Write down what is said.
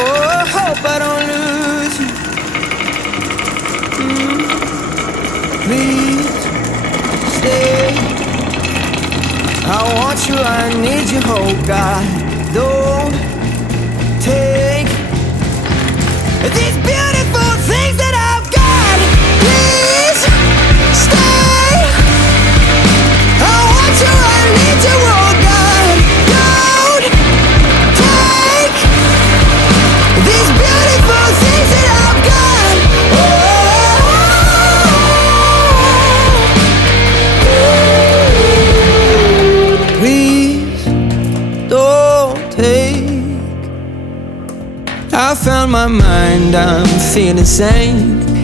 Oh, I hope I don't lose you. Please stay. I want you, I need you, oh God. Don't take these beautiful things that I've got. Please stay. I want you, I need you, oh God. Don't take these beautiful things that I've got. Oh, please don't take. I found my mind, I'm feeling sane.